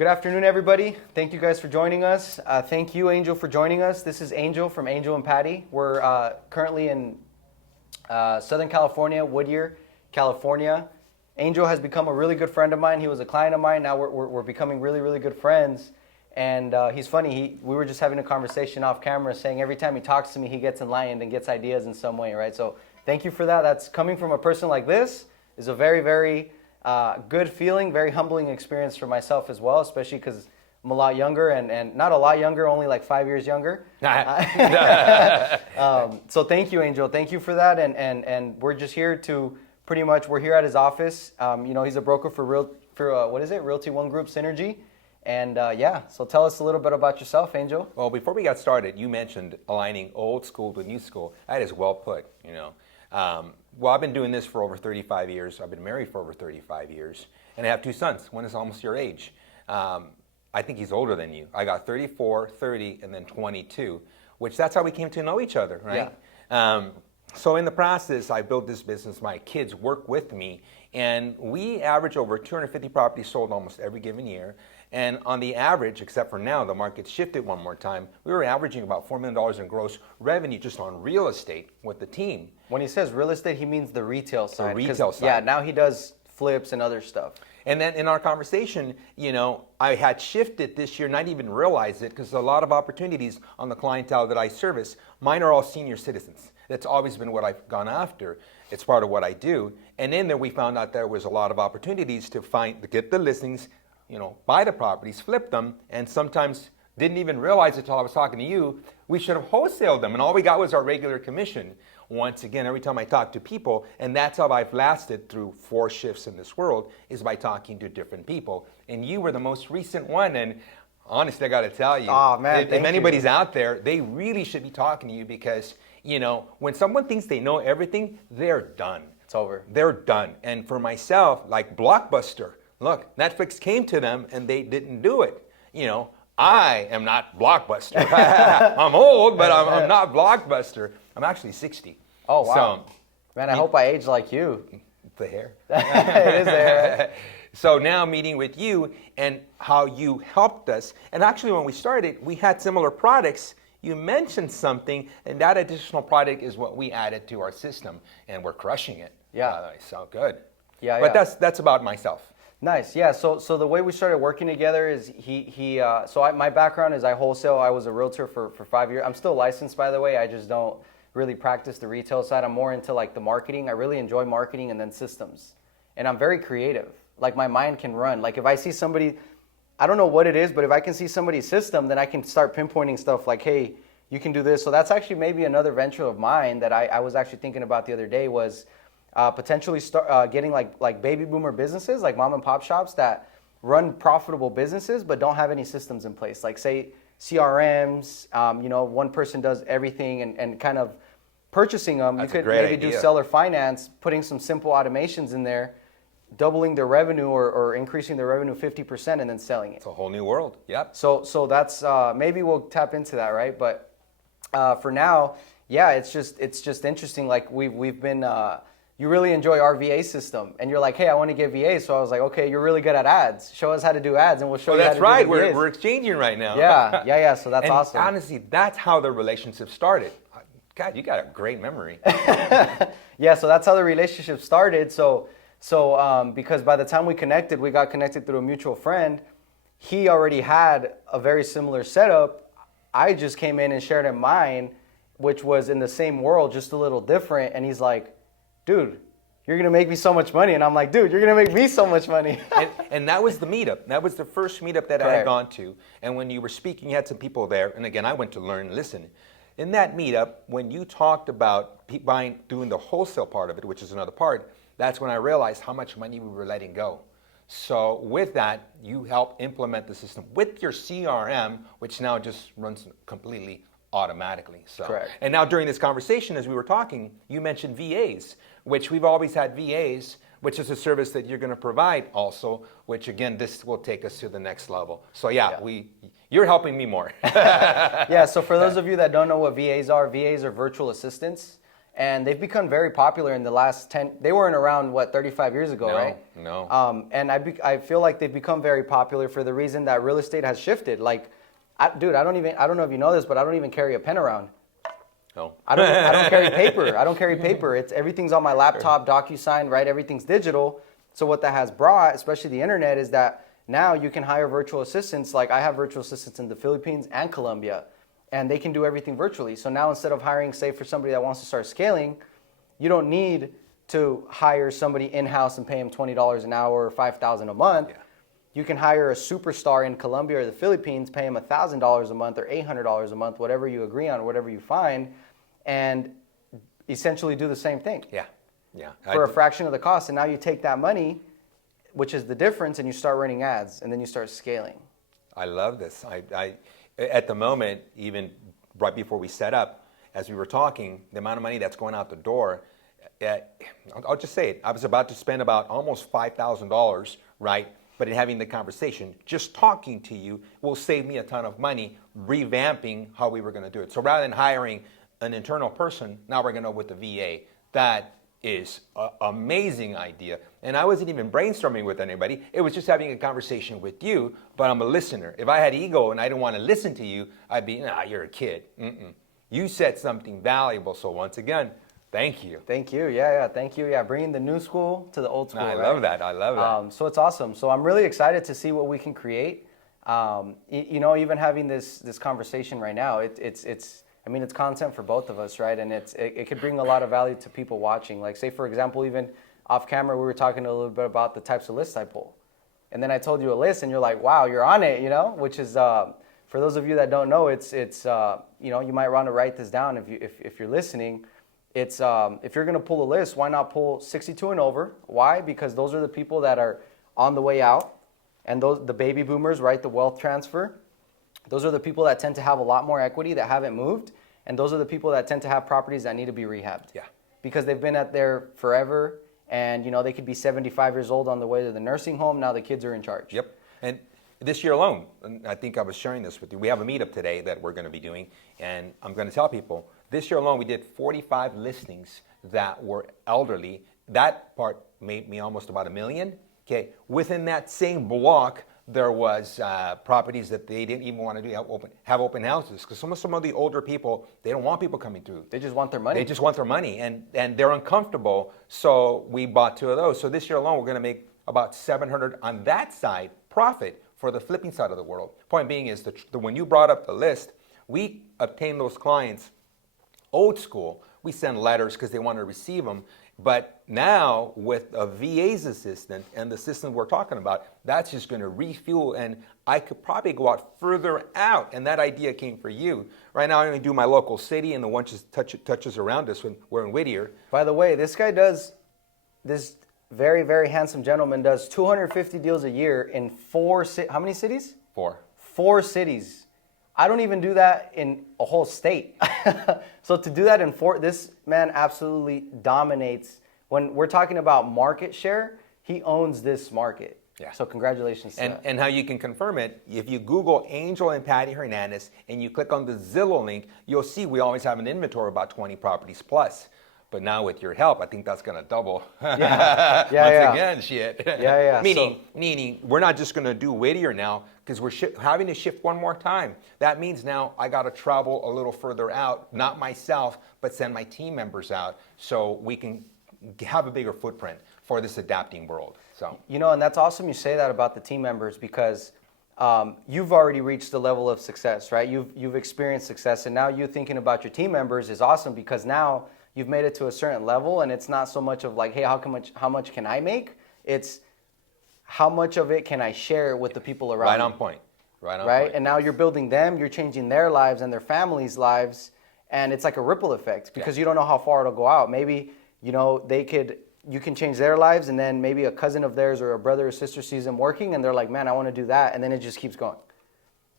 Good afternoon, everybody. Thank you guys for joining us. Thank you, Angel, for joining us. This is Angel from Angel and Patty. We're currently in Southern California, Whittier, California. Angel has become a really good friend of mine. He was a client of mine. Now we're becoming really, really good friends. And he's funny. We were just having a conversation off camera saying every time he talks to me, he gets enlightened and gets ideas in some way, right? So thank you for that. That's coming from a person like this is a very, very good feeling, very humbling experience for myself as well, especially because I'm a lot younger and not a lot younger, only like 5 years younger. So thank you, Angel. Thank you for that. And we're just here to pretty much, we're here at his office. He's a broker for Realty One Group Synergy. And so tell us a little bit about yourself, Angel. Well, before we got started, you mentioned aligning old school to new school. That is well put, Well, I've been doing this for over 35 years. I've been married for over 35 years. And I have two sons. One is almost your age. I think he's older than you. I got 34, 30, and then 22, which that's how we came to know each other, right? Yeah. So in the process, I built this business. My kids work with me. And we average over 250 properties sold almost every given year. And on the average, except for now, the market shifted one more time, we were averaging about $4 million in gross revenue just on real estate with the team. When he says real estate, he means the retail side. The retail side. Yeah, now he does flips and other stuff. And then in our conversation, I had shifted this year, not even realize it, because a lot of opportunities on the clientele that I service, mine are all senior citizens. That's always been what I've gone after. It's part of what I do. And in there, we found out there was a lot of opportunities to get the listings, buy the properties, flip them, and sometimes didn't even realize it until I was talking to you. We should have wholesaled them, and all we got was our regular commission. Once again, every time I talk to people, and that's how I've lasted through 4 shifts in this world, is by talking to different people. And you were the most recent one, and honestly, I got to tell you, if anybody's out there, they really should be talking to you because, when someone thinks they know everything, they're done. It's over. They're done. And for myself, like Blockbuster, look, Netflix came to them and they didn't do it. I am not Blockbuster. I'm old, but I'm not Blockbuster. I'm actually 60. Oh, wow. So, man, I hope I age like you. The hair. It is the hair. So now meeting with you and how you helped us. And actually when we started, we had similar products. You mentioned something, and that additional product is what we added to our system, and we're crushing it. Yeah. So good. Yeah. But that's about myself. Nice. Yeah. So the way we started working together is my background is I wholesale. I was a realtor for 5 years. I'm still licensed, by the way. I just don't really practice the retail side. I'm more into like the marketing. I really enjoy marketing and then systems. And I'm very creative. Like my mind can run. Like if I see somebody, I don't know what it is, but if I can see somebody's system, then I can start pinpointing stuff like, hey, you can do this. So that's actually maybe another venture of mine that I was actually thinking about the other day was potentially start getting like baby boomer businesses, like mom and pop shops that run profitable businesses but don't have any systems in place. Like say CRMs, one person does everything and kind of purchasing them. That's you could maybe do seller finance, putting some simple automations in there, doubling their revenue or increasing their revenue 50% and then selling it. It's a whole new world. Yep. So that's maybe we'll tap into that, right? But for now, yeah, it's just interesting. Like we've been. You really enjoy our VA system, and you're like, hey, I want to get VA. So I was like, okay, you're really good at ads. Show us how to do ads, and we'll show you how to do VAs. That's right. We're exchanging right now. Yeah. So that's awesome. Honestly, that's how the relationship started. God, you got a great memory. Yeah. So that's how the relationship started. So because by the time we got connected through a mutual friend. He already had a very similar setup. I just came in and shared in mine, which was in the same world, just a little different. And he's like, dude, you're going to make me so much money. And I'm like, dude, you're going to make me so much money. and that was the meetup. That was the first meetup that I had gone to. And when you were speaking, you had some people there. And again, I went to learn and listen. In that meetup, when you talked about doing the wholesale part of it, which is another part, that's when I realized how much money we were letting go. So with that, you help implement the system with your CRM, which now just runs completely automatically. So, correct. And now during this conversation, as we were talking, you mentioned VAs, which we've always had VAs, which is a service that you're going to provide also, which again, this will take us to the next level. So you're helping me more. Yeah, so for those of you that don't know what VAs are virtual assistants. And they've become very popular in the last 10, they weren't around, 35 years ago, right? No. And I feel like they've become very popular for the reason that real estate has shifted. Like, dude, I don't know if you know this, but I don't even carry a pen around. No. I don't carry paper. I don't carry paper. Everything's on my laptop, DocuSign, right? Everything's digital. So what that has brought, especially the internet, is that now you can hire virtual assistants. Like I have virtual assistants in the Philippines and Colombia, and they can do everything virtually. So now instead of hiring, say, for somebody that wants to start scaling, you don't need to hire somebody in-house and pay them $20 an hour or $5,000 a month. Yeah. You can hire a superstar in Colombia or the Philippines, pay him $1,000 a month or $800 a month, whatever you agree on, whatever you find, and essentially do the same thing. Yeah. For a fraction of the cost. And now you take that money, which is the difference, and you start running ads, and then you start scaling. I love this. I at the moment, even right before we set up, as we were talking, the amount of money that's going out the door, I'll just say it. I was about to spend about almost $5,000, right? But in having the conversation, just talking to you will save me a ton of money revamping how we were going to do it. So rather than hiring an internal person, now we're going to go with the VA. That is an amazing idea. And I wasn't even brainstorming with anybody. It was just having a conversation with you, but I'm a listener. If I had ego and I didn't want to listen to you, I'd be, nah, you're a kid. You said something valuable. So once again, thank you. Thank you. Yeah. Thank you. Yeah. Bringing the new school to the old school. I love that. So it's awesome. So I'm really excited to see what we can create. Even having this conversation right now, it's content for both of us, right? And it could bring a lot of value to people watching. Like, say, for example, even off camera, we were talking a little bit about the types of lists I pull. And then I told you a list, and you're like, wow, you're on it, which is, for those of you that don't know, it's you might want to write this down if you're listening. It's if you're going to pull a list, why not pull 62 and over? Why? Because those are the people that are on the way out, and the baby boomers, right? The wealth transfer. Those are the people that tend to have a lot more equity that haven't moved, and those are the people that tend to have properties that need to be rehabbed. Yeah. Because they've been at there forever, and they could be 75 years old on the way to the nursing home. Now the kids are in charge. Yep. And this year alone, and I think I was sharing this with you, we have a meetup today that we're going to be doing, and I'm going to tell people, this year alone we did 45 listings that were elderly. That part made me almost about $1 million. Okay. Within that same block, there was properties that they didn't even want to do have open houses, because some of the older people, they don't want people coming through. They just want their money. They just want their money, and they're uncomfortable. So we bought 2 of those. So this year alone, we're going to make about $700 on that side profit for the flipping side of the world. Point being is when you brought up the list, we obtained those clients old school. We send letters because they want to receive them. But now with a VA's assistant and the system we're talking about, that's just going to refuel, and I could probably go out further out. And that idea came for you. Right now I only do my local city and the ones touches around us when we're in Whittier. By the way, this very, very handsome gentleman does 250 deals a year in how many cities? 4. 4 cities. I don't even do that in a whole state. So to do that in 4, this man absolutely dominates. When we're talking about market share, he owns this market. Yeah. So congratulations to that. And how you can confirm it, if you Google Angel and Patty Hernandez and you click on the Zillow link, you'll see we always have an inventory of about 20 properties plus. But now with your help, I think that's going to double. Yeah. Once again, shit. Yeah. Meaning, we're not just going to do Whittier now because we're having to shift one more time. That means now I got to travel a little further out, not myself, but send my team members out so we can have a bigger footprint for this adapting world. So and that's awesome you say that about the team members, because you've already reached the level of success, right? You've experienced success, and now you thinking about your team members is awesome, because now you've made it to a certain level, and it's not so much of like, hey, how much can I make? It's how much of it can I share with the people around me? Right on point. Right? And now you're building them, you're changing their lives and their families' lives, and it's like a ripple effect, because you don't know how far it'll go out. Maybe, you can change their lives, and then maybe a cousin of theirs or a brother or sister sees them working, and they're like, man, I want to do that, and then it just keeps going.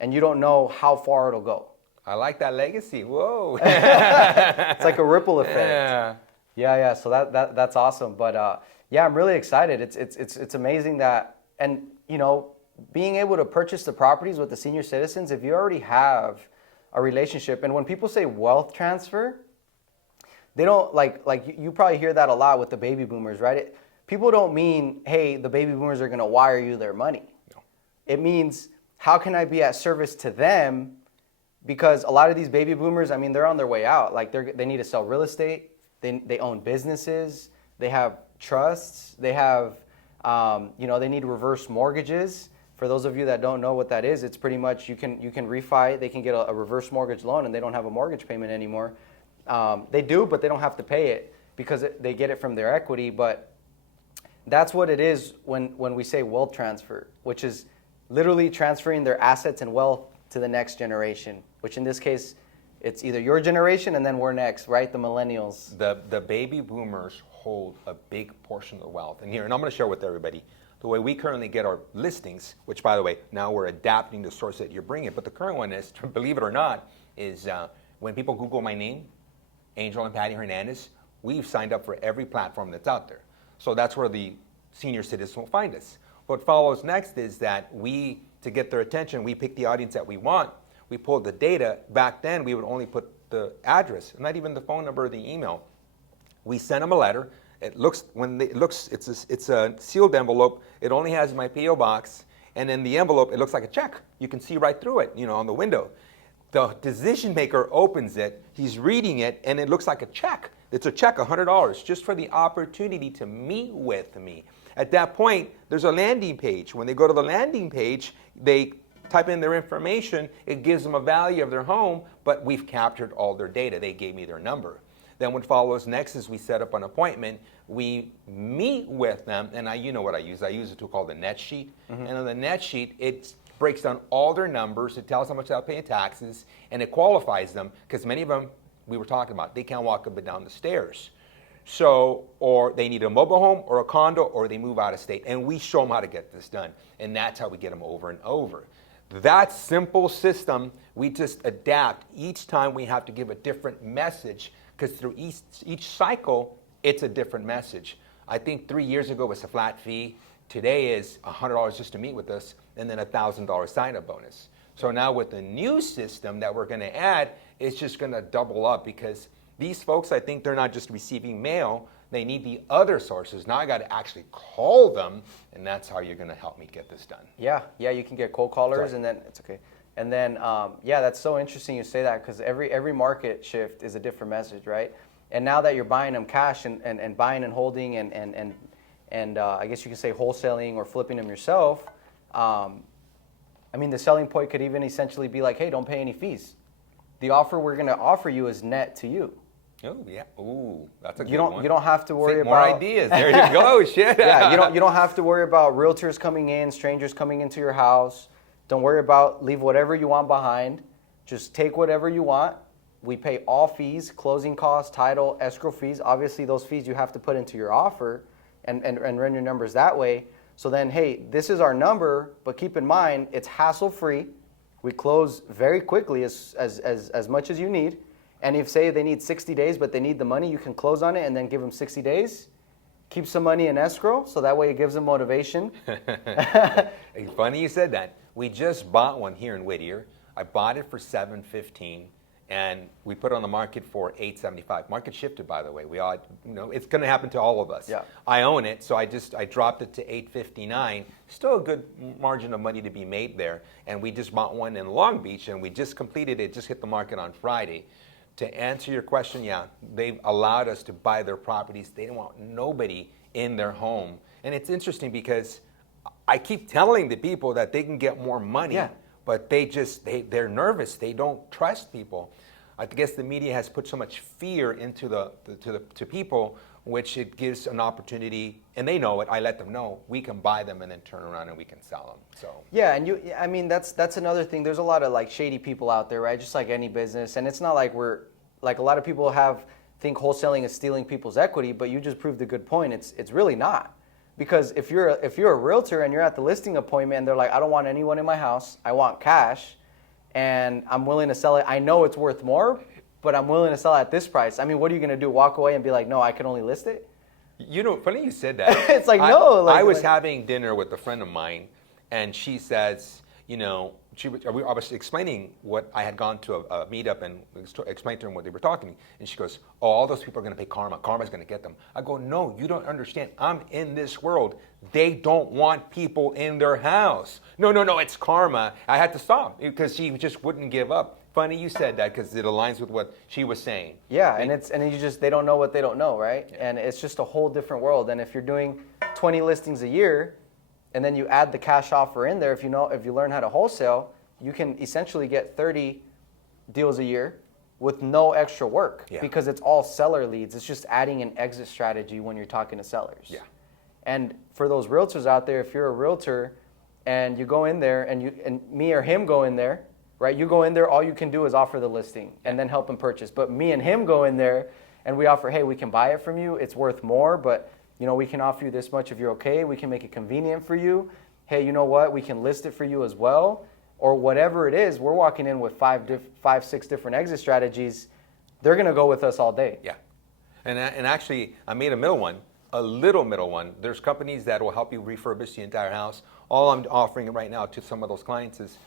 And you don't know how far it'll go. I like that legacy. Whoa. It's like a ripple effect. Yeah. So that's awesome. But I'm really excited. It's amazing that, and being able to purchase the properties with the senior citizens, if you already have a relationship, and when people say wealth transfer, they don't like you probably hear that a lot with the baby boomers, right? People don't mean, hey, the baby boomers are going to wire you their money. No. It means, how can I be at service to them? Because a lot of these baby boomers, I mean, they're on their way out. Like they need to sell real estate. They own businesses. They have trusts. They have, they need reverse mortgages. For those of you that don't know what that is, it's pretty much you can refi. They can get a reverse mortgage loan, and they don't have a mortgage payment anymore. They do, but they don't have to pay it because they get it from their equity. But that's what it is when we say wealth transfer, which is literally transferring their assets and wealth to the next generation, which in this case, it's either your generation and then we're next, right? The millennials. The baby boomers hold a big portion of the wealth. And I'm going to share with everybody the way we currently get our listings, which, by the way, now we're adapting the source that you're bringing. But the current one is, believe it or not, is when people Google my name, Angel and Patty Hernandez, we've signed up for every platform that's out there. So that's where the senior citizens will find us. What follows next is that to get their attention, we pick the audience that we want. We pull the data. Back then, we would only put the address, not even the phone number or the email. We send them a letter. It's a sealed envelope. It only has my P.O. box. And in the envelope, it looks like a check. You can see right through it, on the window. The decision maker opens it. He's reading it, and it looks like a check. It's a check, $100, just for the opportunity to meet with me. At that point, there's a landing page. When they go to the landing page, they type in their information. It gives them a value of their home, but we've captured all their data. They gave me their number. Then what follows next is we set up an appointment. We meet with them, and you know what I use. I use a tool called the net sheet. Mm-hmm. And on the net sheet, it breaks down all their numbers. It tells how much they'll pay in taxes, and it qualifies them, because many of them, we were talking about, they can't walk up and down the stairs. So, or they need a mobile home or a condo, or they move out of state. And we show them how to get this done. And that's how we get them over and over. That simple system, we just adapt. Each time we have to give a different message, because through each cycle, it's a different message. I think 3 years ago was a flat fee. Today is $100 just to meet with us, and then a $1,000 sign-up bonus. So now with the new system that we're going to add, it's just going to double up, because these folks, I think they're not just receiving mail. They need the other sources. Now I got to actually call them, and that's how you're going to help me get this done. Yeah, you can get cold callers, and then it's okay. And then, that's so interesting you say that, because every market shift is a different message, right? And now that you're buying them cash and buying and holding and I guess you can say wholesaling or flipping them yourself, the selling point could even essentially be like, hey, don't pay any fees. The offer we're going to offer you is net to you. Oh, yeah. Ooh, that's a good one. You don't have to worry about... More ideas. There you go. Shit. Yeah, you don't have to worry about realtors coming in, strangers coming into your house. Don't worry about, leave whatever you want behind. Just take whatever you want. We pay all fees, closing costs, title, escrow fees. Obviously, those fees you have to put into your offer and run your numbers that way. So then, hey, this is our number, but keep in mind, it's hassle-free. We close very quickly as much as you need. And if, say, they need 60 days, but they need the money, you can close on it and then give them 60 days. Keep some money in escrow, so that way it gives them motivation. Funny you said that. We just bought one here in Whittier. I bought it for $715, and we put it on the market for $875. Market shifted, by the way. We all, it's going to happen to all of us. Yeah. I own it, so I dropped it to $859. Still a good margin of money to be made there. And we just bought one in Long Beach, and we just completed it. Just hit the market on Friday. To answer your question, yeah, they've allowed us to buy their properties. They don't want nobody in their home. And it's interesting because I keep telling the people that they can get more money, but they're nervous. They don't trust people. I guess the media has put so much fear into to people, which it gives an opportunity, and they know it. I let them know we can buy them and then turn around and we can sell them. So yeah, and that's another thing. There's a lot of like shady people out there, right? Just like any business, and it's not like we're like a lot of people think wholesaling is stealing people's equity, but you just proved a good point. It's really not. Because if you're a realtor and you're at the listing appointment and they're like, I don't want anyone in my house, I want cash, and I'm willing to sell it. I know it's worth more, but I'm willing to sell it at this price. I mean, what are you going to do? Walk away and be like, no, I can only list it? Funny you said that. It's like, no. I was having dinner with a friend of mine, and she says, I was explaining what I had gone to a meetup and explained to them what they were talking to me. And she goes, oh, all those people are going to pay karma. Karma's going to get them. I go, no, you don't understand. I'm in this world. They don't want people in their house. No, it's karma. I had to stop because she just wouldn't give up. Funny you said that because it aligns with what she was saying. Yeah, they don't know what they don't know, right? Yeah. And it's just a whole different world. And if you're doing 20 listings a year, and then you add the cash offer in there, if you learn how to wholesale, you can essentially get 30 deals a year with no extra work because it's all seller leads. It's just adding an exit strategy when you're talking to sellers. Yeah. And for those realtors out there, if you're a realtor and you go in there and me or him go in there, right? You go in there, all you can do is offer the listing and then help him purchase. But me and him go in there and we offer, hey, we can buy it from you. It's worth more, but we can offer you this much if you're okay. We can make it convenient for you. Hey, you know what? We can list it for you as well. Or whatever it is, we're walking in with five, 6 different exit strategies. They're going to go with us all day. Yeah. And actually, I made a little middle one. There's companies that will help you refurbish the entire house. All I'm offering right now to some of those clients is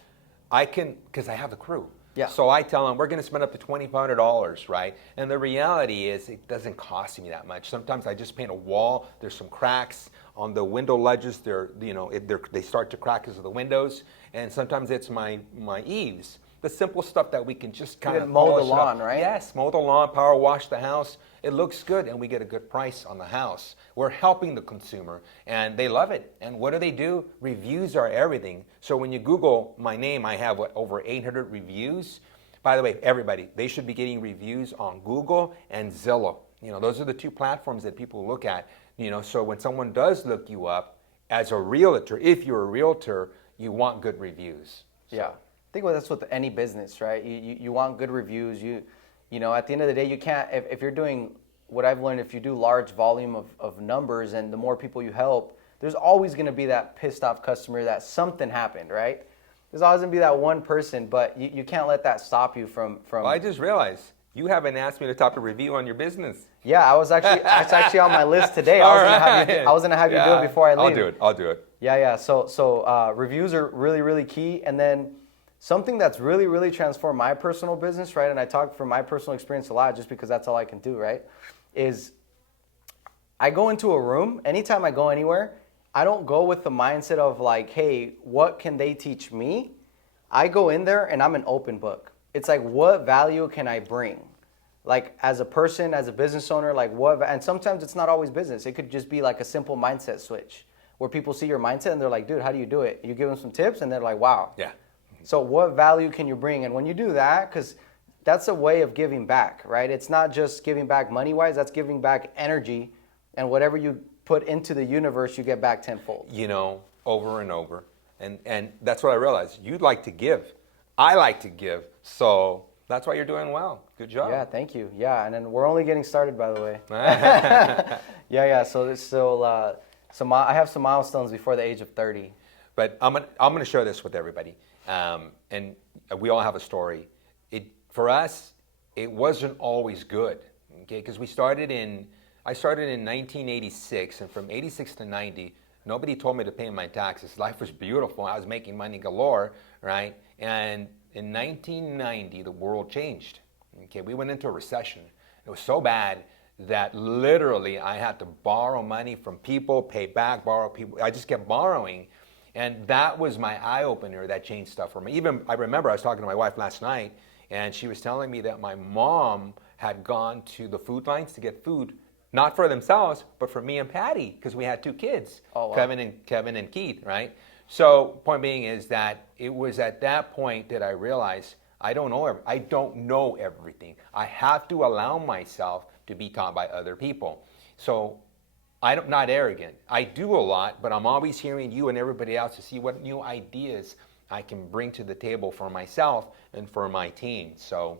because I have the crew. Yeah. So I tell them we're going to spend up to $2,500, right? And the reality is it doesn't cost me that much. Sometimes I just paint a wall. There's some cracks on the window ledges. They start to crack because of the windows. And sometimes it's my eaves. The simple stuff that we can just kind of mow the lawn, right? Yes, mow the lawn, power wash the house. It looks good, and we get a good price on the house. We're helping the consumer, and they love it. And what do? Reviews are everything. So when you Google my name, I have, over 800 reviews. By the way, everybody, they should be getting reviews on Google and Zillow. Those are the 2 platforms that people look at. So when someone does look you up as a realtor, if you're a realtor, you want good reviews. So. Yeah. I think that's with any business, right? You want good reviews. At the end of the day, you can't, if you're doing what I've learned, if you do large volume of numbers and the more people you help, there's always going to be that pissed off customer that something happened, right? There's always going to be that one person, but you can't let that stop you from. Well, I just realized you haven't asked me to top a review on your business. Yeah, it's actually on my list today. I was going to have you do it before I leave. I'll do it. Yeah. So reviews are really, really key. And then something that's really, really transformed my personal business, right? And I talk from my personal experience a lot just because that's all I can do, right? Is I go into a room, anytime I go anywhere, I don't go with the mindset of like, hey, what can they teach me? I go in there and I'm an open book. It's like, what value can I bring? Like as a person, as a business owner, like and sometimes it's not always business. It could just be like a simple mindset switch where people see your mindset and they're like, dude, how do you do it? You give them some tips and they're like, wow. Yeah. So what value can you bring? And when you do that, because that's a way of giving back, right? It's not just giving back money-wise, that's giving back energy. And whatever you put into the universe, you get back tenfold. Over and over. And that's what I realized. You'd like to give. I like to give. So that's why you're doing well. Good job. Yeah, thank you. Yeah, and then we're only getting started, by the way. Yeah. So I have some milestones before the age of 30. But I'm gonna share this with everybody. And we all have a story. For us, it wasn't always good, okay? Because I started in 1986, and from 86 to 90, nobody told me to pay my taxes. Life was beautiful. I was making money galore, right? And in 1990, the world changed. Okay, we went into a recession. It was so bad that literally I had to borrow money from people, pay back, borrow people. I just kept borrowing. And that was my eye-opener that changed stuff for me. Even, I remember I was talking to my wife last night, and she was telling me that my mom had gone to the food lines to get food, not for themselves, but for me and Patty, because we had 2 kids, oh, wow. Kevin and Keith, right? So point being is that it was at that point that I realized I don't know everything. I have to allow myself to be taught by other people. So I'm not arrogant. I do a lot, but I'm always hearing you and everybody else to see what new ideas I can bring to the table for myself and for my team. So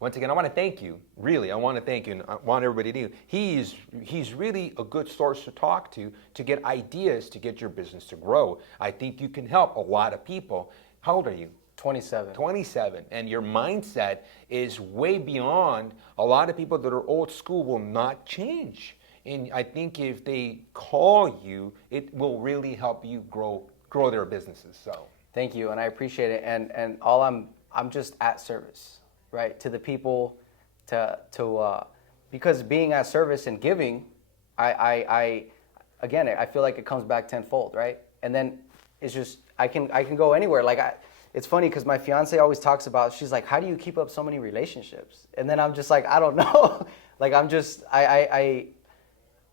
once again, I want to thank you. Really, I want to thank you, and I want everybody to know he's really a good source to talk to get ideas to get your business to grow. I think you can help a lot of people. How old are you? 27. 27. And your mindset is way beyond a lot of people that are old school will not change. And I think if they call you, it will really help you grow their businesses. So Thank you, and I appreciate it. And all I'm just at service, right, to the people, because being at service and giving, I again, I feel like it comes back tenfold, right? And then it's just I can go anywhere. Like it's funny because my fiance always talks about. She's like, "How do you keep up so many relationships?" And then I'm just like, I don't know. Like I'm just it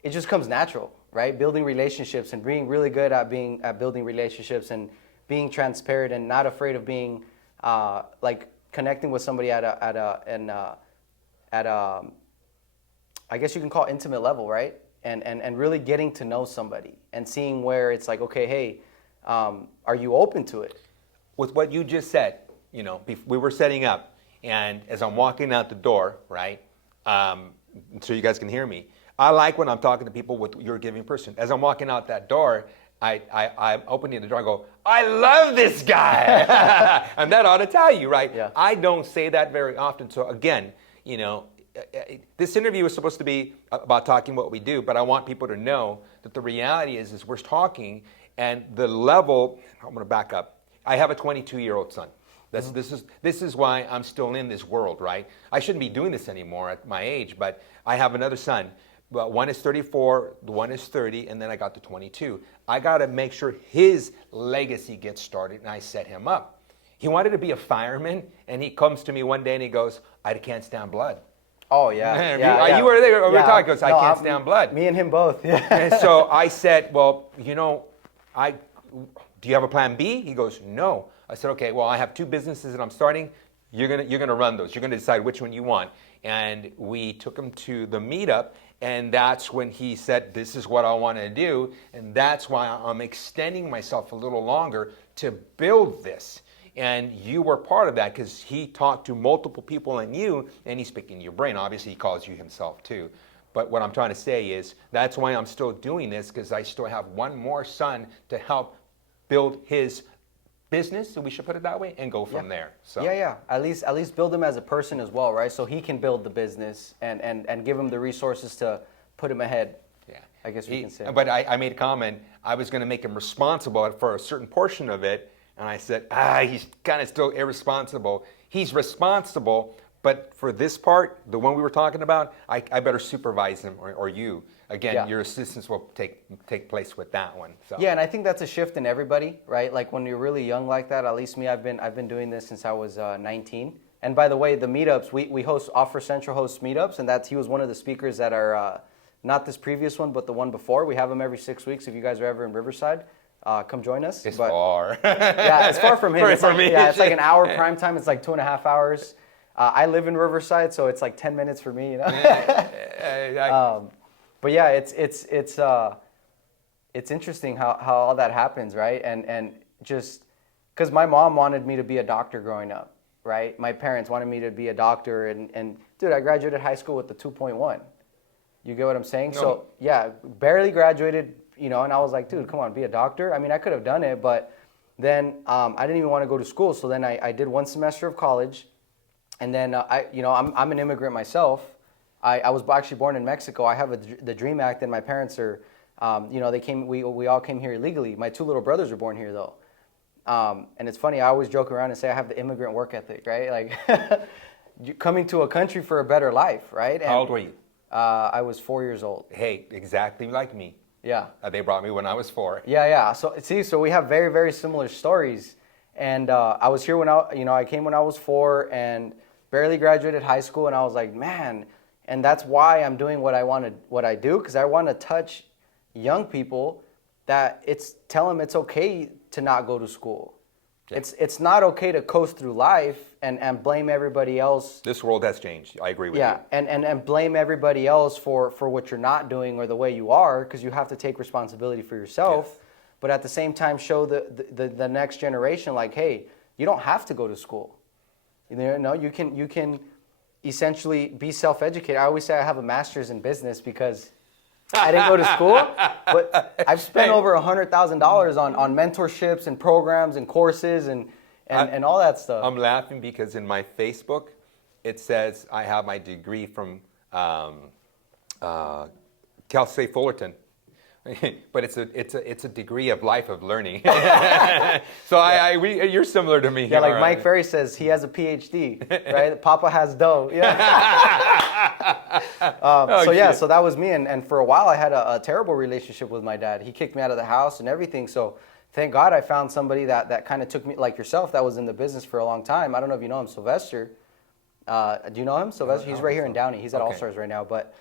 just comes natural, right? Building relationships and being really good at building relationships and being transparent and not afraid of being like connecting with somebody at a I guess you can call it intimate level, right? And really getting to know somebody and seeing where it's like, okay, hey, are you open to it? With what you just said, we were setting up, and as I'm walking out the door, right, so you guys can hear me, I like when I'm talking to people with your giving person. As I'm walking out that door, I'm opening the door and go, I love this guy. And that ought to tell you, right? Yeah. I don't say that very often. So again, this interview is supposed to be about talking what we do, but I want people to know that the reality is we're talking, and the level, I'm going to back up. I have a 22-year-old son. This is why I'm still in this world, right? I shouldn't be doing this anymore at my age, but I have another son. Well, one is 34, the one is 30, and then I got to 22. I got to make sure his legacy gets started, and I set him up. He wanted to be a fireman, and he comes to me one day and he goes, I can't stand blood. Oh, yeah. You were there, we were talking, goes, I No, can't stand blood. Me and him both, yeah. And so I said, well, do you have a plan B? He goes, no. I said, okay, well, I have 2 businesses that I'm starting. You're gonna run those. You're gonna decide which one you want. And we took him to the meetup, and that's when he said, this is what I want to do. And that's why I'm extending myself a little longer to build this. And you were part of that because he talked to multiple people and he's picking your brain. Obviously, he calls you himself too. But what I'm trying to say is that's why I'm still doing this, because I still have one more son to help build his business, so we should put it that way, and go from there. So Yeah. At least build him as a person as well, right? So he can build the business and give him the resources to put him ahead. Yeah, I guess we can say. But I made a comment. I was going to make him responsible for a certain portion of it, and I said, he's kind of still irresponsible. He's responsible, but for this part, the one we were talking about, I better supervise him or you. Again, your assistance will take place with that one. So. Yeah, and I think that's a shift in everybody, right? Like when you're really young like that, at least me, I've been doing this since I was 19. And by the way, the meetups, we host, offercentral hosts meetups, and he was one of the speakers that are, not this previous one, but the one before. We have them every 6 weeks. If you guys are ever in Riverside, come join us. It's far. Yeah, it's far from him. It's like an hour prime time. It's like 2.5 hours. I live in Riverside, so it's like 10 minutes for me, But yeah, it's interesting how all that happens, right? And just because my mom wanted me to be a doctor growing up, right? My parents wanted me to be a doctor, and dude, I graduated high school with the 2.1. You get what I'm saying? No. So yeah, barely graduated, and I was like, dude, come on, be a doctor. I mean, I could have done it, but then I didn't even want to go to school. So then I did 1 semester of college, and then I'm an immigrant myself. I was actually born in Mexico. I have the DREAM Act, and my parents are, we all came here illegally. My 2 little brothers were born here, though. And it's funny, I always joke around and say I have the immigrant work ethic, right? Like, coming to a country for a better life, right? And, how old were you? I was 4 years old. Hey, exactly like me. Yeah. They brought me when I was 4. Yeah. So we have very, very similar stories. And I was here when I came when I was 4 and barely graduated high school, and I was like, man. And that's why I'm doing what I do, because I want to touch young people that tell them it's okay to not go to school. Yeah. It's not okay to coast through life and blame everybody else. This world has changed. I agree with you. Yeah, and blame everybody else for what you're not doing or the way you are, because you have to take responsibility for yourself. Yes. But at the same time, show the next generation, like, hey, you don't have to go to school. You can essentially be self-educated. I always say I have a master's in business because I didn't go to school, but I've spent over $100,000 on mentorships and programs and courses and all that stuff. I'm laughing because in my Facebook, it says I have my degree from Cal State Fullerton. But it's a degree of life of learning. So you're similar to me. Yeah, like All Mike right. Ferry says, he has a PhD, right? Papa has dough. Yeah. So that was me. And for a while, I had a terrible relationship with my dad. He kicked me out of the house and everything. So thank God I found somebody that kind of took me, like yourself, that was in the business for a long time. I don't know if you know him, Sylvester. Do you know him, Sylvester? He's right here in Downey. He's at All Stars right now. But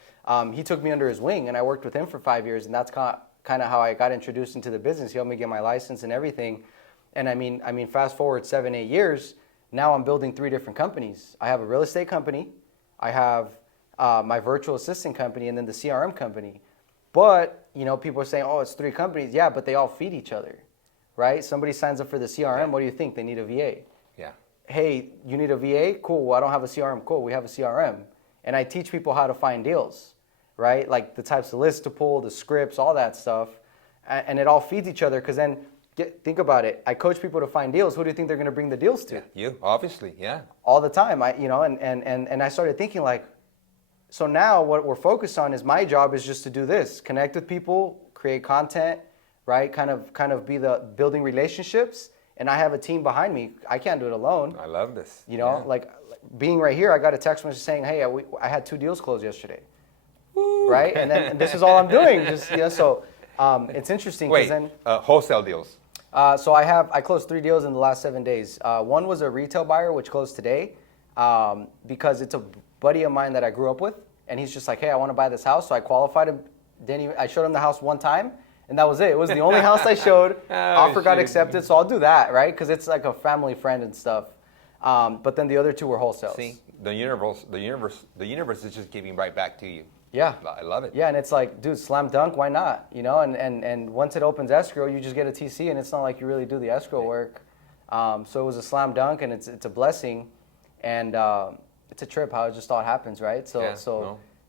he took me under his wing, and I worked with him for 5 years, and that's kind of how I got introduced into the business. He helped me get my license and everything. And I mean, fast forward 7-8 years, now I'm building 3 different companies. I have a real estate company, I have my virtual assistant company, and then the CRM company. But people are saying, oh, it's 3 companies. Yeah, but they all feed each other, right? Somebody signs up for the CRM. What do you think? They need a VA. Yeah. Hey, you need a VA? Cool. Well, I don't have a CRM. Cool. We have a CRM. And I teach people how to find deals, right? Like the types of lists to pull, the scripts, all that stuff. And it all feeds each other because then think about it. I coach people to find deals. Who do you think they're going to bring the deals to? Yeah, you, obviously, yeah. All the time. And I started thinking like, so now what we're focused on is my job is just to do this, connect with people, create content, right? Kind of be the building relationships. And I have a team behind me. I can't do it alone. I love this. Like being right here, I got a text message saying, hey, I had 2 deals closed yesterday. Woo. Right? And this is all I'm doing. So it's interesting. Wait, wholesale deals. So I closed 3 deals in the last 7 days. One was a retail buyer, which closed today because it's a buddy of mine that I grew up with. And he's just like, hey, I want to buy this house. So I qualified him. I showed him the house one time. And that was it. It was the only house I showed. Offer got accepted, so I'll do that, right? Because it's like a family friend and stuff. But then the other 2 were wholesales. See, the universe is just giving right back to you. Yeah. I love it. Yeah, and it's like, dude, slam dunk, why not? And once it opens escrow, you just get a TC, and it's not like you really do the escrow work. So it was a slam dunk, and it's a blessing, and it's a trip how it just all happens, right?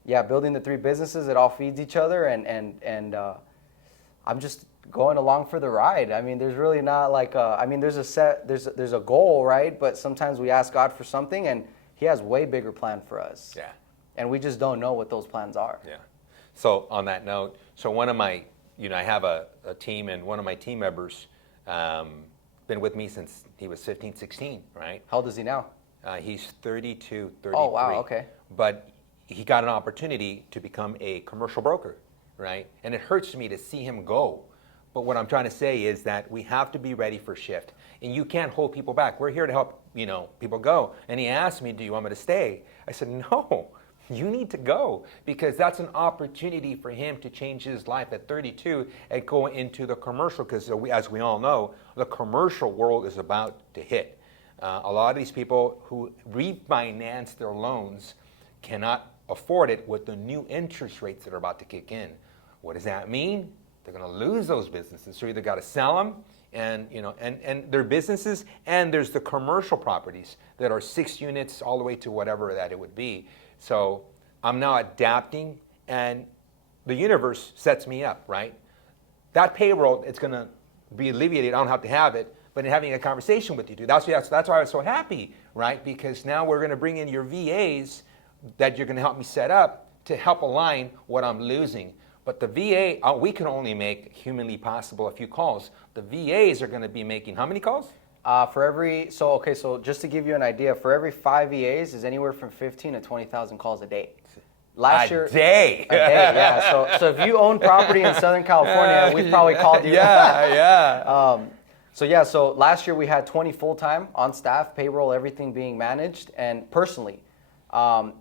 Yeah, building the 3 businesses, it all feeds each other, and I'm just going along for the ride. I mean, there's really not like there's a goal, right? But sometimes we ask God for something, and He has way bigger plan for us. Yeah. And we just don't know what those plans are. Yeah. So on that note, one of my, I have a team, and one of my team members been with me since he was 15, 16, right? How old is he now? He's 32, 33. Oh, wow, okay. But he got an opportunity to become a commercial broker, right? And it hurts me to see him go. But what I'm trying to say is that we have to be ready for shift. And you can't hold people back. We're here to help, people go. And he asked me, do you want me to stay? I said, no, you need to go, because that's an opportunity for him to change his life at 32 and go into the commercial, because as we all know, the commercial world is about to hit. A lot of these people who refinance their loans cannot afford it with the new interest rates that are about to kick in. What does that mean? They're going to lose those businesses. So you either got to sell them, and their businesses, and there's the commercial properties that are 6 units all the way to whatever that it would be. So I'm now adapting, and the universe sets me up, right? That payroll, it's going to be alleviated. I don't have to have it, but in having a conversation with you, dude, that's why I was so happy, right? Because now we're going to bring in your VAs that you're going to help me set up to help align what I'm losing. But the VA, we can only make humanly possible a few calls. The VAs are going to be making how many calls? So just to give you an idea, for every 5 VAs is anywhere from 15 to 20,000 calls a day. A day, yeah. So if you own property in Southern California, we've probably called you. Yeah. So last year we had 20 full-time on staff, payroll, everything being managed, and personally. And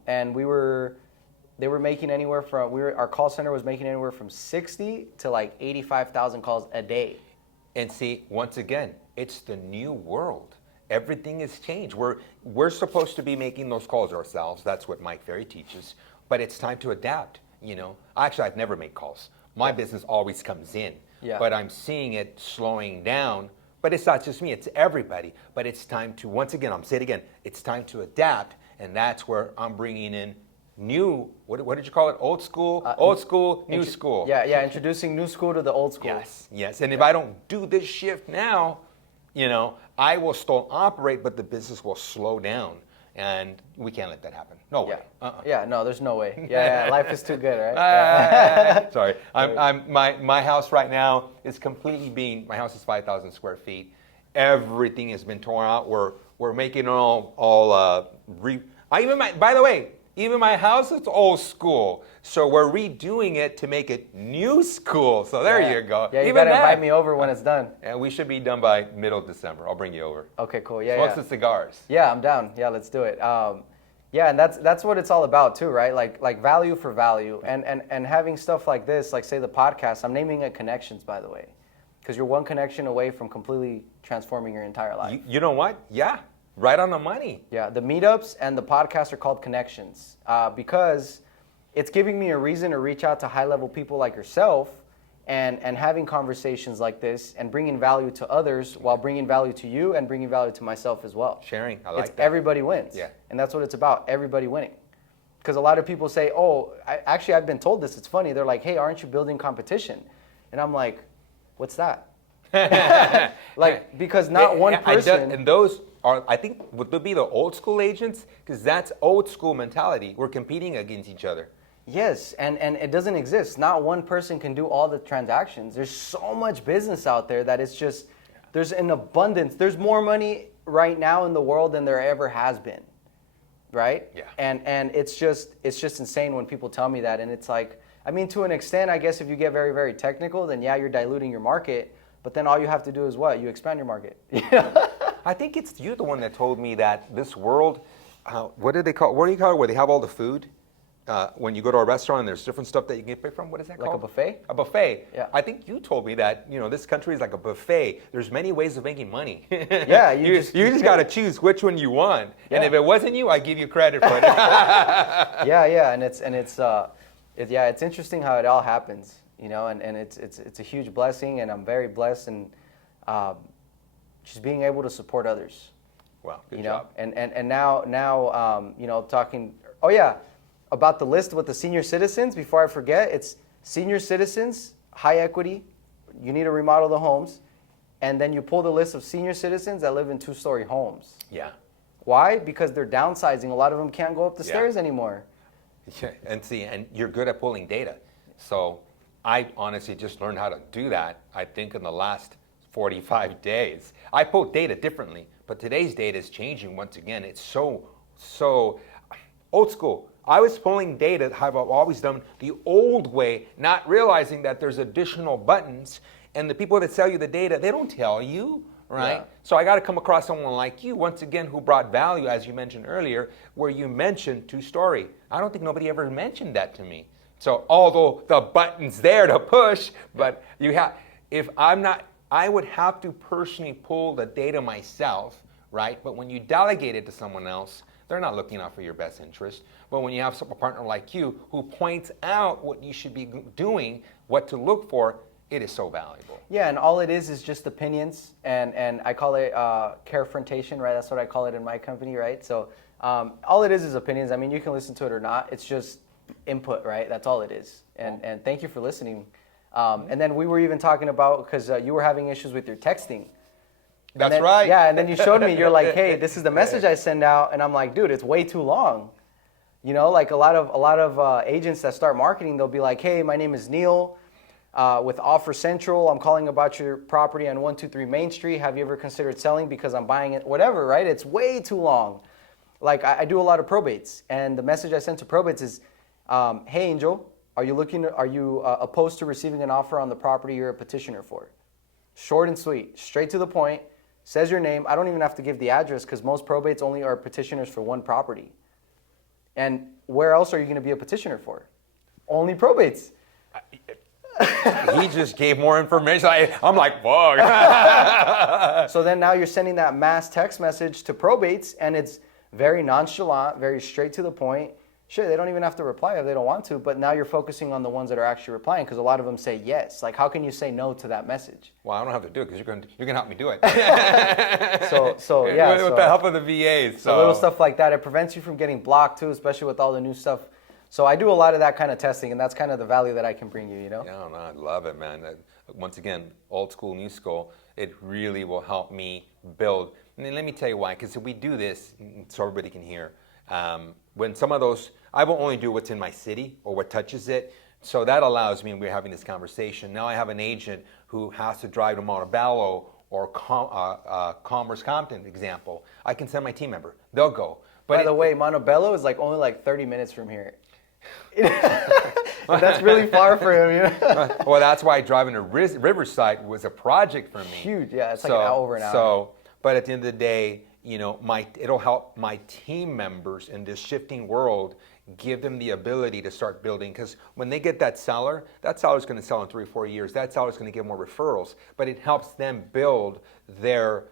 they were making anywhere from, our call center was making anywhere from 60 to like 85,000 calls a day. And see, once again, it's the new world. Everything has changed. We're supposed to be making those calls ourselves. That's what Mike Ferry teaches. But it's time to adapt, Actually, I've never made calls. My business always comes in. Yeah. But I'm seeing it slowing down. But it's not just me, it's everybody. But it's time to, once again, I'm saying it again, it's time to adapt. And that's where I'm bringing in new, what did you call it? Old school, new school. Yeah, introducing new school to the old school. Yes. And if I don't do this shift now, I will still operate, but the business will slow down. and we can't let that happen. No way. Yeah, no, there's no way. Yeah, life is too good, right? Sorry, my house right now is completely my house is 5,000 square feet. Everything has been torn out. We're making by the way, even my house is old school, so we're redoing it to make it new school. So there you go. Yeah, you gotta invite me over when it's done. And we should be done by middle of December. I'll bring you over. Okay, cool. Yeah, Smoke some cigars. Yeah, I'm down. Yeah, let's do it. Yeah, and that's what it's all about too, right? Like value for value, and having stuff like this, like say the podcast. I'm naming it Connections, by the way, because you're one connection away from completely transforming your entire life. You know what? Yeah. Right on the money. Yeah, the meetups and the podcast are called Connections because it's giving me a reason to reach out to high-level people like yourself and having conversations like this and bringing value to others while bringing value to you and bringing value to myself as well. Sharing, I like that. Everybody wins. Yeah. And that's what it's about, everybody winning. Because a lot of people say, I've been told this, it's funny. They're like, hey, aren't you building competition? And I'm like, what's that? Like, because not one person... And those are, I think, would be the old school agents? Because that's old school mentality. We're competing against each other. Yes, and it doesn't exist. Not one person can do all the transactions. There's so much business out there that it's just, there's an abundance. There's more money right now in the world than there ever has been, right? Yeah. And it's just insane when people tell me that. And it's like, I mean, to an extent, I guess if you get very, very technical, then yeah, you're diluting your market. But then all you have to do is what? You expand your market. I think it's you, the one that told me that this world, what do you call it, where they have all the food? When you go to a restaurant and there's different stuff that you can pick from, what is that called? Like a buffet? A buffet. Yeah. I think you told me that, this country is like a buffet. There's many ways of making money. Yeah. You just got to choose which one you want. Yeah. And if it wasn't you, I give you credit for it. Yeah. And it's interesting how it all happens, and it's a huge blessing, and I'm very blessed, and just being able to support others. Wow, good job. And now talking, about the list with the senior citizens, before I forget, it's senior citizens, high equity, you need to remodel the homes, and then you pull the list of senior citizens that live in 2-story homes. Yeah. Why? Because they're downsizing. A lot of them can't go up the stairs anymore. Yeah, and you're good at pulling data. So I honestly just learned how to do that, I think, in the last 45 days. I pull data differently, but today's data is changing once again. It's so old school. I was pulling data, how I've always done the old way, not realizing that there's additional buttons, and the people that sell you the data, they don't tell you, right? Yeah. So I got to come across someone like you, once again, who brought value, as you mentioned earlier, where you mentioned 2-story. I don't think nobody ever mentioned that to me. So although the button's there to push, but I would have to personally pull the data myself, right? But when you delegate it to someone else, they're not looking out for your best interest. But when you have a partner like you who points out what you should be doing, what to look for, it is so valuable. Yeah, and all it is just opinions, and I call it carefrontation, right? That's what I call it in my company, right? So all it is opinions. I mean, you can listen to it or not. It's just input, right? That's all it is. And thank you for listening. And then we were even talking about, because you were having issues with your texting. That's right. Yeah, and then you showed me, you're like, hey, this is the message I send out, and I'm like, dude, it's way too long. Like a lot of agents that start marketing, they'll be like, hey, my name is Neil with offercentral. I'm calling about your property on 123 Main Street. Have you ever considered selling because I'm buying it? Whatever, right? It's way too long. Like I do a lot of probates, and the message I send to probates is, hey, Angel, are you opposed to receiving an offer on the property you're a petitioner for? Short and sweet, straight to the point. Says your name. I don't even have to give the address because most probates only are petitioners for one property. And where else are you going to be a petitioner for? Only probates. He just gave more information. I'm like, fuck. So then now you're sending that mass text message to probates, and it's very nonchalant, very straight to the point. Sure, they don't even have to reply if they don't want to, but now you're focusing on the ones that are actually replying, because a lot of them say yes. Like, how can you say no to that message? Well, I don't have to do it because you're going to help me do it. So yeah. With the help of the VAs. So little stuff like that. It prevents you from getting blocked too, especially with all the new stuff. So I do a lot of that kind of testing, and that's kind of the value that I can bring you, No, I love it, man. Once again, old school, new school, it really will help me build. And then let me tell you why, because if we do this, so everybody can hear, when some of those, I will only do what's in my city or what touches it. So that allows me, and we're having this conversation, now I have an agent who has to drive to Montebello or Commerce Compton, example. I can send my team member. They'll go. But by the way, Montebello is like only like 30 minutes from here. That's really far for him, you know? Well, that's why driving to Riverside was a project for me. Huge, yeah. It's like over an hour. So, but at the end of the day, you know, it'll help my team members in this shifting world, give them the ability to start building. Because when they get that seller's going to sell in 3 or 4 years. That seller's going to get more referrals. But it helps them build their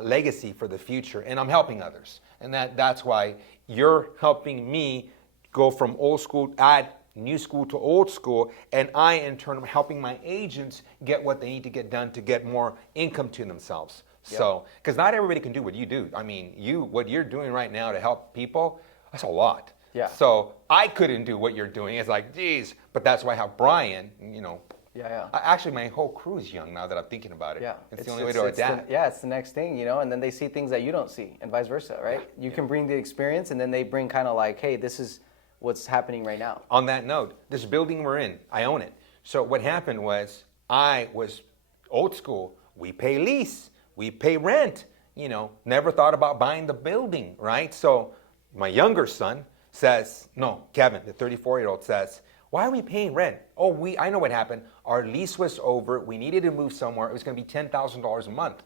legacy for the future. And I'm helping others. And that's why you're helping me go from old school, add new school to old school, and I in turn am helping my agents get what they need to get done to get more income to themselves. Yep. So, because not everybody can do what you do. I mean, what you're doing right now to help people, that's a lot. Yeah. So I couldn't do what you're doing. It's like, geez, but that's why I have Brian, you know. Yeah. Actually, my whole crew is young now that I'm thinking about it. Yeah. It's the only way to adapt. It's the next thing, you know, and then they see things that you don't see and vice versa, right? You can bring the experience and then they bring kind of like, hey, this is what's happening right now. On that note, this building we're in, I own it. So what happened was I was old school. We pay lease, we pay rent, you know, never thought about buying the building, right? So my younger son says, no, Kevin, the 34-year-old says, why are we paying rent? Oh, I know what happened. Our lease was over. We needed to move somewhere. It was going to be $10,000 a month.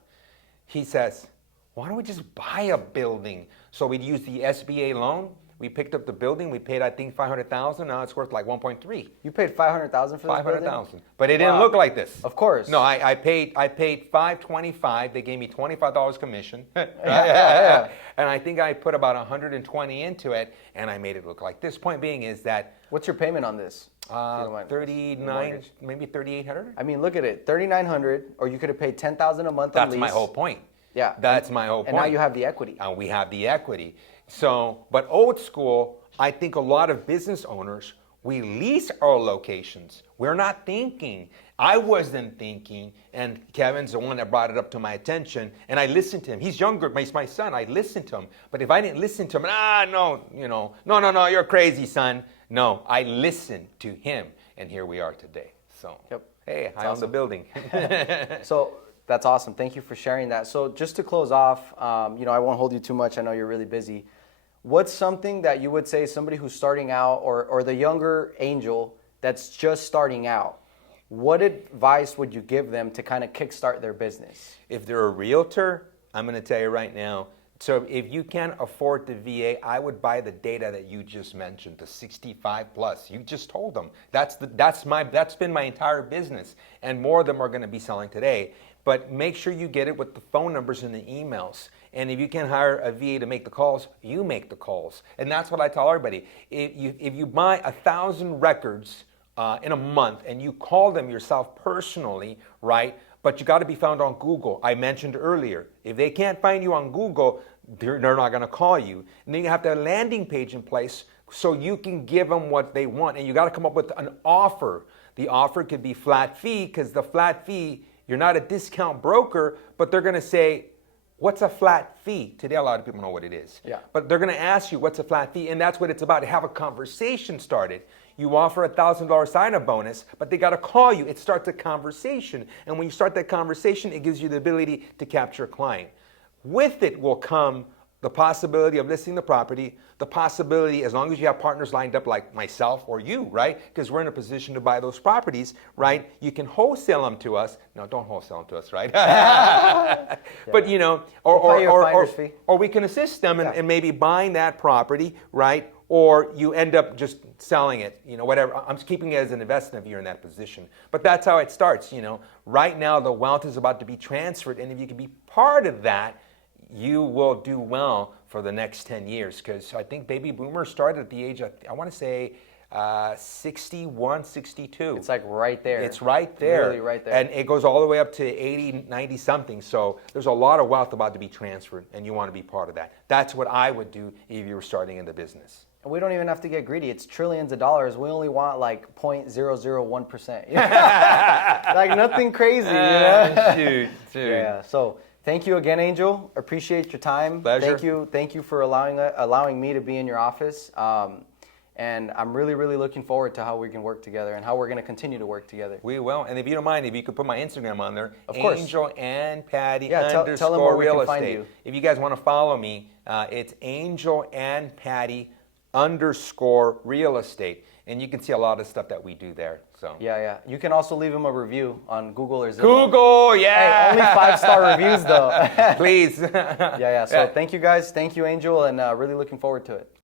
He says, why don't we just buy a building? So we'd use the SBA loan. We picked up the building. We paid, I think, $500,000. Now it's worth like 1.3. You paid $500,000 for this building? $500,000. But it didn't look like this. Of course. No, I paid $525. They gave me $25 commission. Yeah. And I think I put about $120 into it, and I made it look like this. Point being is that. What's your payment on this? 39, maybe 3,800. I mean, look at it, 3,900, or you could have paid 10,000 a month on lease. That's my whole point. Yeah. That's my whole point. And now you have the equity. And we have the equity. So, but old school, I think a lot of business owners, we lease our locations. We're not thinking. I wasn't thinking, and Kevin's the one that brought it up to my attention, and I listened to him. He's younger, he's my son. I listened to him. But if I didn't listen to him, no, you're crazy, son. No, I listened to him, and here we are today. So, hey, I own the building. So that's awesome. Thank you for sharing that. So just to close off, I won't hold you too much. I know you're really busy. What's something that you would say somebody who's starting out or the younger Angel that's just starting out, what advice would you give them to kind of kickstart their business? If they're a realtor, I'm going to tell you right now, so if you can't afford the VA, I would buy the data that you just mentioned, the 65 plus. You just told them. That's been my entire business, and more of them are going to be selling today. But make sure you get it with the phone numbers and the emails. And if you can hire a VA to make the calls, you make the calls. And that's what I tell everybody. If you buy 1,000 records in a month and you call them yourself personally, right? But you got to be found on Google. I mentioned earlier, if they can't find you on Google, they're not going to call you. And then you have to have a landing page in place so you can give them what they want. And you got to come up with an offer. The offer could be flat fee, because the flat fee, you're not a discount broker, but they're going to say, what's a flat fee? Today, a lot of people know what it is. Yeah. But they're going to ask you, what's a flat fee? And that's what it's about, to have a conversation started. You offer a $1,000 sign-up bonus, but they got to call you. It starts a conversation. And when you start that conversation, it gives you the ability to capture a client. With it will come the possibility of listing the property, the possibility, as long as you have partners lined up like myself or you, right? Because we're in a position to buy those properties, right? You can wholesale them to us. No, don't wholesale them to us, right? But, or we can assist them in maybe buying that property, right? Or you end up just selling it, whatever. I'm just keeping it as an investment if you're in that position. But that's how it starts, Right now, the wealth is about to be transferred, and if you can be part of that, you will do well for the next 10 years. Because I think baby boomers started at the age of, I want to say, 61, 62. It's like right there. It's right there. Really right there. And it goes all the way up to 80, 90 something. So there's a lot of wealth about to be transferred, and you want to be part of that. That's what I would do if you were starting in the business. And we don't even have to get greedy. It's trillions of dollars. We only want like 0.001%. Like nothing crazy, Shoot. Yeah. So Thank you again, Angel. Appreciate your time. Pleasure. Thank you for allowing me to be in your office. And I'm really, really looking forward to how we can work together and how we're going to continue to work together. We will. And if you don't mind, if you could put my Instagram on there, Of course. Angel and Patty Yeah, tell them where we real can find estate. you. If you guys want to follow me, it's Angel and Patty real estate. And you can see a lot of stuff that we do there. So Yeah. You can also leave them a review on Google or Zillow. Google, Hey, yeah. only 5-star reviews though. Please. Yeah. So thank you guys. Thank you, Angel, and really looking forward to it.